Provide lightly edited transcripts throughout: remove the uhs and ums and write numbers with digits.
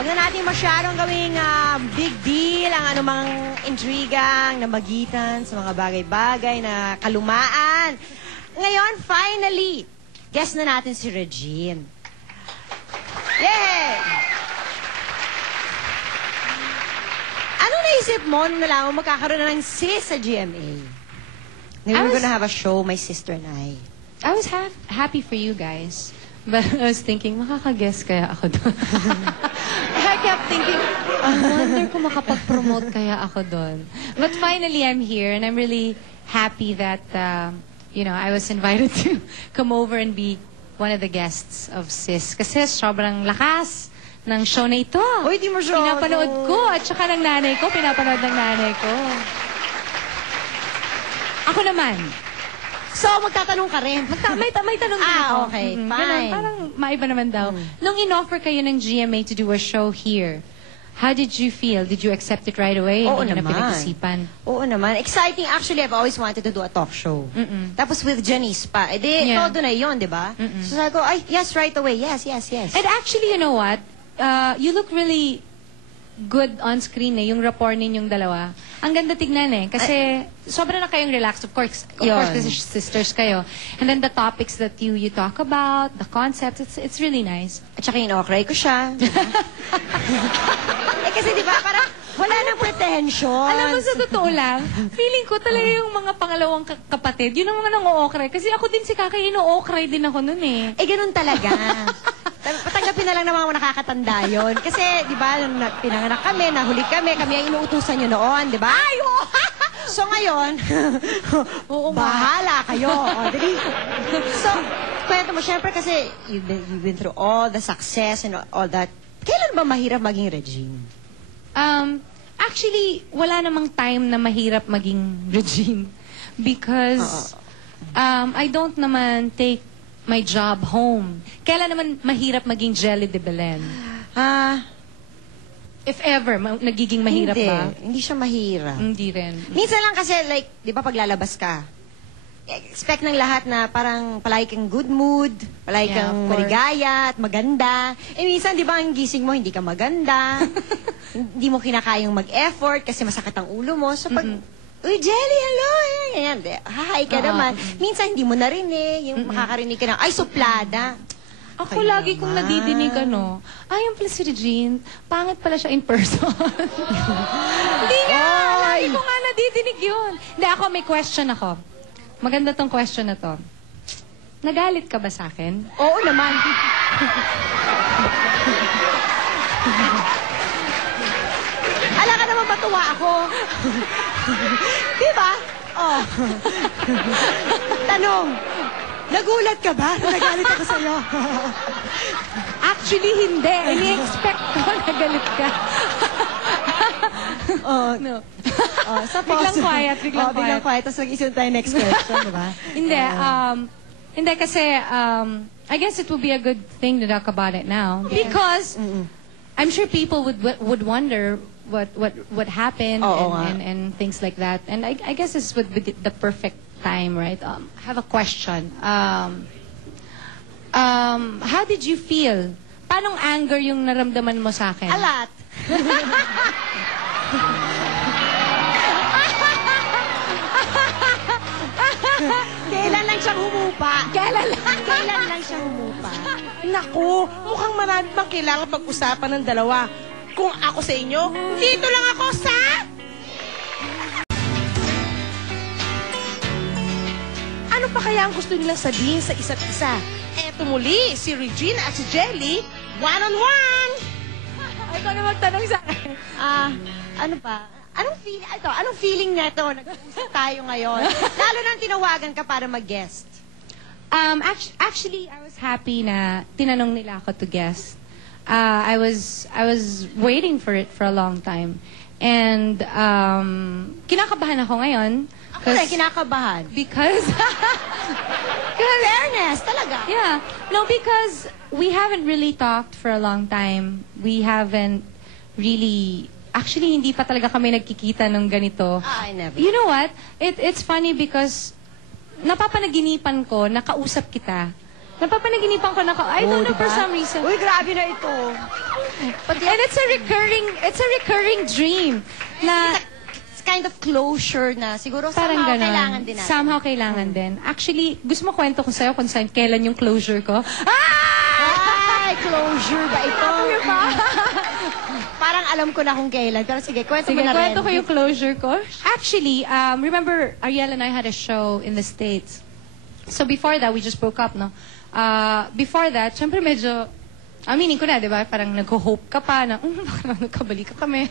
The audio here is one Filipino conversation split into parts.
Huwag na natin masyadong gawing big deal ang anumang intrigang na magitan sa mga bagay-bagay na kalumaan. Ngayon, finally, guest na natin si Regine. Yay! Anong naisip mo nung nalaman magkakaroon na ng sis sa GMA? We were gonna have a show, my sister and I was happy for you guys. But I was thinking, makaka-guess kaya ako doon. I kept thinking, I wonder kung makapag-promote kaya ako doon. But finally, I'm here, and I'm really happy that, you know, I was invited to come over and be one of the guests of Sis. Kasi sobrang lakas ng show na ito. Uy, di mo siya. Pinapanood ko, at saka ng nanay ko, pinapanood ng nanay ko. Ako naman. So, magtatanong ka rin. May tanong din ako. Okay, fine. Ganun, parang maiba naman daw. Nung in-offer kayo ng GMA to do a show here, how did you feel? Did you accept it right away? Oo Hindi naman. na pinag-isipan? Oo naman. Exciting. Actually, I've always wanted to do a talk show. Tapos with Janice pa. Eh di, todo na yun, di ba? So sabi ko, ay, yes, right away. Yes, yes, yes. And actually, you know what? You look really good on screen eh, yung rapport ninyong dalawa. Ang ganda tignan eh. Kasi sobrang na kayong relaxed. Of course, kasi sisters kayo. And then the topics that you talk about, the concepts, it's really nice. At saka in-okray ko siya. Eh kasi di ba, parang wala nang pretension. Alam mo, sa totoo lang, feeling ko talaga yung mga pangalawang kapatid, yun ang mga nang-o-okray. Kasi ako din si Kakay, ino-okray din ako nun eh. Eh, ganun talaga. Patanggapin na lang ng mga nakakatanda yun. Kasi, di ba, pinanganak kami, nahuli kami ang inuutusan nyo noon, di ba? Ay, oo! So, ngayon, bahala kayo. O, dali. So, kwento mo, syempre kasi, you've been through all the success and all that. Kailan ba mahirap maging Regine? Actually, wala namang time na mahirap maging Regine. Because, I don't naman take my job home. Kailan naman mahirap maging Jelly de Belen? If ever, nagiging mahirap ba? Hindi siya mahirap. Hindi rin. Minsan lang kasi, like, di ba paglalabas ka, expect ng lahat na parang palagi kang good mood, palagi kang maligaya at maganda. Eh minsan, di ba, ang gising mo, hindi ka maganda. Hindi mo kinakayang mag-effort kasi masakit ang ulo mo. So pag, uy, Jelly, hello! Ayan, hi ka naman. Minsan, hindi mo narinig. Yung makakarinig ka ng, ay, suplada. Ako lagi kong nadidinig, ano, ay, yung pala si Regine, pangit pala siya in person. Hindi nga! Lagi ko nga nadidinig yun. Hindi, ako, may question ako. Maganda tong question na to. Nagalit ka ba sa akin? Oo naman. Ala ka naman matuwa ako. Diba? Oh. Tanong, nagulat ka ba? Nagalit ako sa'yo. Actually, hindi. Ini-expect ko na galit ka. No. Biglang quiet. Biglang quiet. Tapos mag-isip tayo next question, diba? Hindi kasi, I guess it would be a good thing to talk about it now. Because, I'm sure people would wonder what happened and things like that. And I guess this would be the perfect time, right? I have a question. How did you feel? Paanong anger yung naramdaman mo sa akin? A lot. Kailan lang siya humupa? Kailan lang siya humupa? Naku, mukhang marami pang kailangan pag-usapan ng dalawa. Kung ako sa inyo, dito lang ako sa... Ano pa kaya ang gusto nilang sabihin sa isa't isa? Eto muli, si Regine at si Jelly, one-on-one! Ikaw na magtanong sa akin. Ano pa? Anong feeling nito? Nag-uusap tayo ngayon. Lalo nang tinawagan ka para mag-guest. Actually, I was happy na tinanong nila ako to guest. I was waiting for it for a long time. And kinakabahan ako ngayon. Ako rin, kinakabahan. Because... fairness, talaga. Yeah. No, because we haven't really talked for a long time. We haven't really... Actually, hindi pa talaga kami nagkikita ng ganito. I never. You know what? It's funny because napapanaginipan ko, nakausap kita. Napapanaginipan ko, I don't know for some reason. Uy, grabe na ito. And it's a recurring dream na It's kind of closure na siguro parang somehow ganon. kailangan din natin. Somehow kailangan din. Actually, gusto mo kwento ko sa'yo kung kailan yung closure ko? Ay, closure ba ito? Parang alam ko na kung kailan. Pero sige, kwento mo na rin. Kwento ko yung closure ko. Actually, remember, Ariel and I had a show in the States. So before that, we just broke up, no? Before that, syempre medyo, aminin ko na, di ba? Parang nag-hope ka pa na, baka nagkabalik ka kami.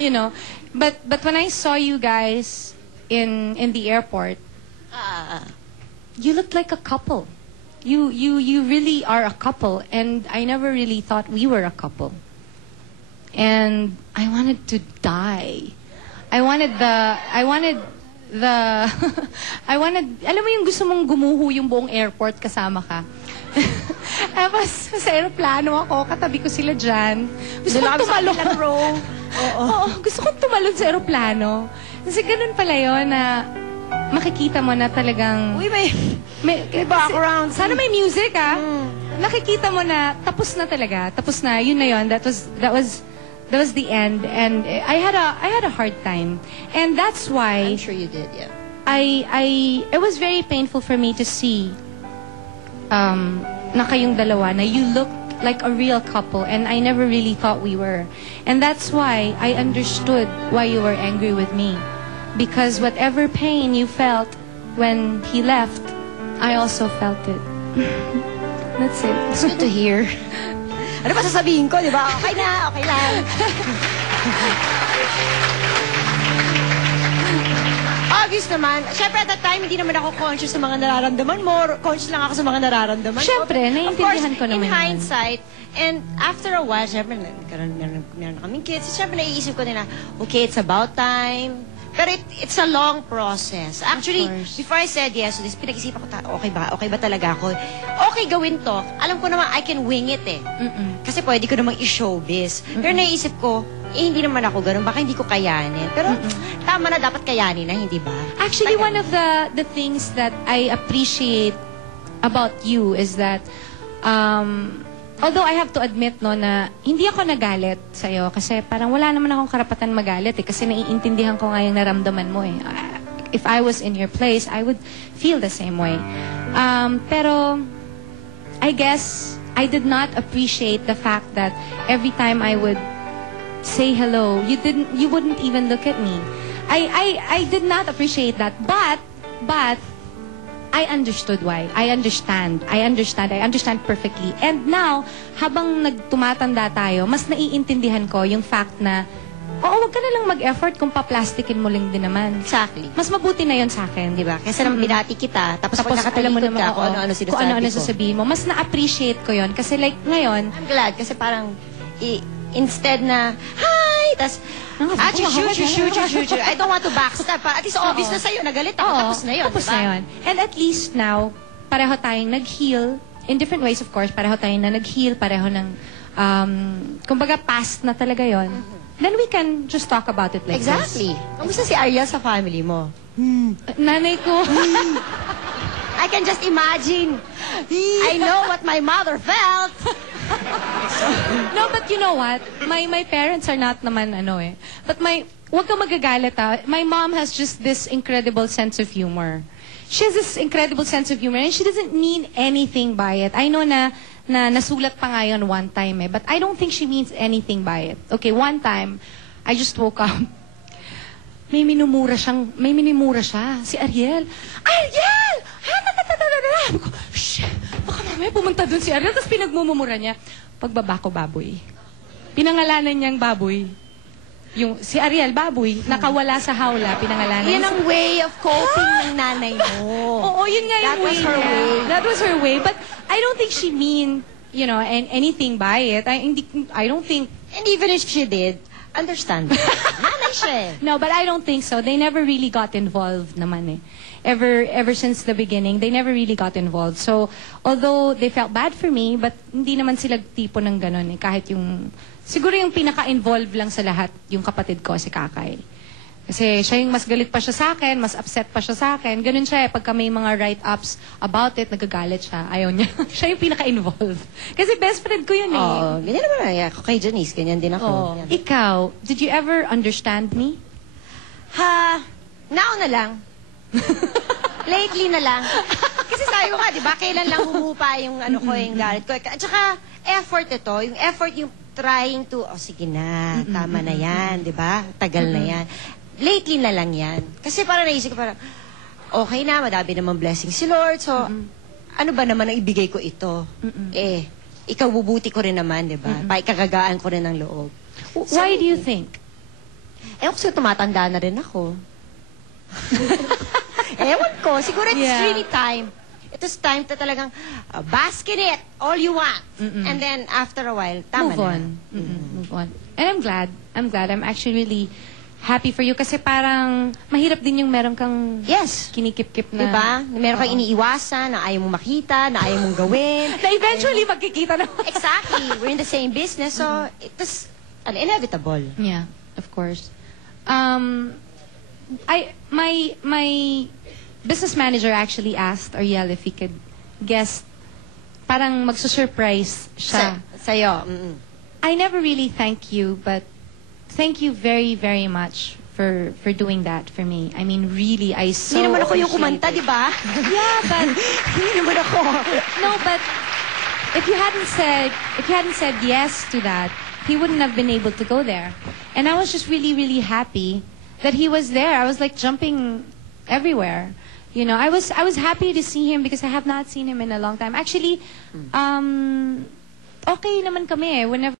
You know? But when I saw you guys in the airport, you looked like a couple. You really are a couple, and I never really thought we were a couple. And I wanted to die. I wanted, alam mo yung gusto mong gumuho yung buong airport kasama ka. Tapos, sa aeroplano ako, katabi ko sila dyan. Gusto kong tumalon. Oo, gusto kong tumalon sa aeroplano. Kasi ganun pala yun na makikita mo na talagang... Uy, may background. Sana may music, ah. Nakikita mo na tapos na talaga. Tapos na, yun na yun. That was the end. And I had a hard time. And that's why... I'm sure you did, yeah. It was very painful for me to see na kayong dalawa, na you look like a real couple, and I never really thought we were. And that's why I understood why you were angry with me. Because whatever pain you felt when he left, I also felt it. That's it. It's good to hear. Ano pa sasabihin ko, di ba? Okay na, okay lang. Obvious naman. Siyempre, at that time, hindi naman ako conscious sa mga nararamdaman mo. Conscious lang ako sa mga nararamdaman ko. Siyempre, naiintindihan ko naman. In hindsight, and after a while, siyempre, meron kaming kids. Siyempre, naiisip ko din na, okay, it's about time. Pero it's a long process. Actually, before I said yes to this, pinag-isipan ko, okay ba talaga ako? Okay gawin to. Alam ko naman, I can wing it eh. Kasi pwede ko namang i-showbiz. Pero naisip ko, hindi naman ako ganun. Baka hindi ko kayanin. Pero tama na, dapat kayanin na, hindi ba? Actually, one of the things that I appreciate about you is that, although I have to admit, no, na hindi ako nagalit sa'yo kasi parang wala naman akong karapatan magalit eh, kasi naiintindihan ko nga yung naramdaman mo eh. If I was in your place, I would feel the same way. Pero, I guess, I did not appreciate the fact that every time I would say hello, you wouldn't even look at me. I did not appreciate that, but I understood why. I understand perfectly. And now, habang tumatanda tayo, mas naiintindihan ko yung fact na, wag ka na lang mag-effort kung pa-plastikin mo lang din naman. Exactly. Mas mabuti na yun sa akin. Di ba? Kasi naman binati kita, tapos alam mo naman ka kung ano-ano sinasabi ko. Kung ano-ano sasabihin mo. Mas na-appreciate ko yun. Kasi like, ngayon, I'm glad kasi parang, instead na, hi! Tas, shoot. I don't want to backstab. At least obvious na sa'yo, nagalit ako. Tapos na yun, tapos diba? na yun. And at least now, pareho tayong nag-heal. In different ways, of course. Pareho tayong na nag-heal. Pareho ng, kumbaga, past na talaga yun. Then we can just talk about it like Exactly. Kamusta si Ariel sa family mo? Nanay ko. I can just imagine. I know what my mother felt. No, but you know what? My parents are not naman eh. But wag ka magagalit my mom has just this incredible sense of humor. She has this incredible sense of humor and she doesn't mean anything by it. I know na nasulat pa nga yun one time but I don't think she means anything by it. Okay, one time, I just woke up. May minumura siya. Si Ariel! Ariel! Shh! Baka mamaya pumunta dun si Ariel, tapos pinagmumumura niya. Pagbaba ko, baboy. Pinangalanan niyang baboy. Si Ariel, baboy, nakawala sa hawla, pinangalanan. Yan ang way of coping ng nanay mo. Oo, yun nga yung way. That was her way. That was her way. But I don't think she mean, anything by it. I don't think... And even if she did, understand. Nanay siya eh. No, but I don't think so. They never really got involved naman eh. Ever since the beginning, they never really got involved. So, although they felt bad for me, but hindi naman sila tipo ng ganun eh. Kahit siguro yung pinaka-involved lang sa lahat, yung kapatid ko, si Kakay. Kasi siya yung mas galit pa siya sa akin, mas upset pa siya sa akin. Ganun siya eh. Pagka may mga write-ups about it, nagagalit siya. Ayaw niya. Siya yung pinaka-involved. Kasi best friend ko yun eh. Oo, ganyan naman. Ako kay Janice, ganyan din ako. Oh. Yan. Ikaw, did you ever understand me? Now na lang. Lately na lang. Kasi sabi ko nga, di ba, kailan lang humupa yung ano ko, yung galit ko. At saka, effort ito. Yung effort, yung trying to, sige na, tama na yan, di ba? Tagal na yan. Lately na lang yan. Kasi parang naisip ko parang, okay na, madami naman blessing si Lord. So, ano ba naman ang ibigay ko ito? Ikaw bubuti ko rin naman, di ba? Paikagagaan ko rin ng loob. Why do you think? Ewan ko sa tumatanda na rin ako. Ewan ko. Siguro it's really time. It was time to talagang bask in it, all you want. And then after a while, tama Move on. Move on. And I'm glad. I'm actually really happy for you kasi parang mahirap din yung meron kang Yes. kinikip-kip na. Diba? Meron kang iniiwasan, na ayaw mong makita, na ayaw mong gawin. Na eventually magkikita na. Exactly. We're in the same business, so it was inevitable. Yeah, of course. My business manager actually asked Ariel if he could guess, parang magsusurprise siya. Sa'yo. I never really thank you, but thank you very, very much for doing that for me. I mean, really, I so Hindi naman ako yung appreciate kumanta, it. di ba? Yeah, but Hindi naman ako. no, but if you hadn't said yes to that, he wouldn't have been able to go there. And I was just really, really happy that he was there. I was like jumping everywhere. You know, I was happy to see him because I have not seen him in a long time. Actually, okay naman kami whenever